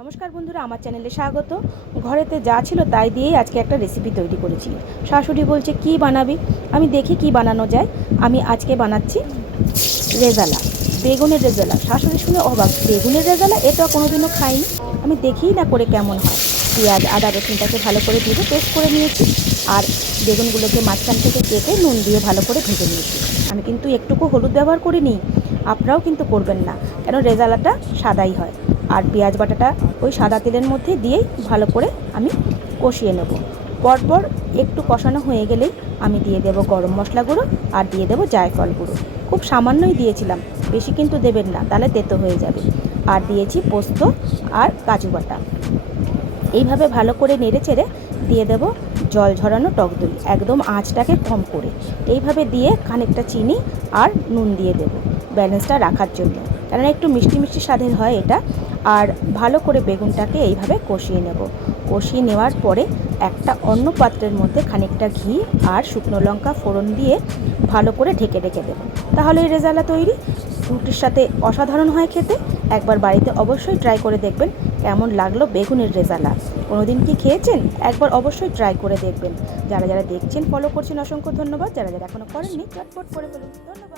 নমস্কার বন্ধুরা, আমার চ্যানেলে স্বাগত। ঘরেতে যা ছিল তাই দিয়েই আজকে একটা রেসিপি তৈরি করেছি। শাশুড়ি বলছে কি বানাবি, আমি দেখি কি বানানো যায়। আমি আজকে বানাচ্ছি রেজালা, বেগুনের রেজালা। শাশুড়ি শুনে অবাক, বেগুনের রেজালা, এটা কোনোদিনও খাইনি। আমি দেখিই না করে কেমন হয়। পেঁয়াজ আদা রসুনটাকে ভালো করে ভেজে পেস্ট করে নিয়েছি, আর বেগুনগুলোকে মাঝখান থেকে কেটে নুন দিয়ে ভালো করে ভেজে নিয়েছি। আমি কিন্তু একটুকু হলুদ ব্যবহার করিনি, আপনারাও কিন্তু করবেন না, কেন রেজালাটা সাদাই হয়। আর পেঁয়াজ বাটাটা ওই সাদা তেলের মধ্যে দিয়েই ভালো করে আমি কষিয়ে নেব। পরপর একটু কষানো হয়ে গেলেই আমি দিয়ে দেব গরম মশলা গুঁড়ো আর দিয়ে দেব জায়ফল গুঁড়ো। খুব সামান্যই দিয়েছিলাম, বেশি কিন্তু দেবেন না, তাহলে তেতো হয়ে যাবে। আর দিয়েছি পোস্ত আর কাজু বাটা। এইভাবে ভালো করে নেড়ে চেড়ে দিয়ে দেব জল ঝরানো টক দই, একদম আঁচটাকে কম করে। এইভাবে দিয়ে খানিকটা চিনি আর নুন দিয়ে দেব ব্যালেন্সটা রাখার জন্য, কেননা একটু মিষ্টি মিষ্টি স্বাদের হয় এটা। আর ভালো করে বেগুনটাকে এইভাবে কষিয়ে নেব। কষিয়ে নেওয়ার পরে একটা অন্য পাত্রের মধ্যে খানিকটা ঘি আর শুকনো লঙ্কা ফোড়ন দিয়ে ভালো করে ঢেকে রেখে দেব। তাহলে এই রেজালা তৈরি। রুটির সাথে অসাধারণ হয় খেতে। একবার বাড়িতে অবশ্যই ট্রাই করে দেখবেন কেমন লাগলো বেগুনের রেজালা। কোনোদিন কি খেয়েছেন? একবার অবশ্যই ট্রাই করে দেখবেন। যারা যারা দেখছেন, ফলো করছেন, অসংখ্য ধন্যবাদ। যারা যারা এখনও করেননি, চটপট করে ফেলুন। ধন্যবাদ।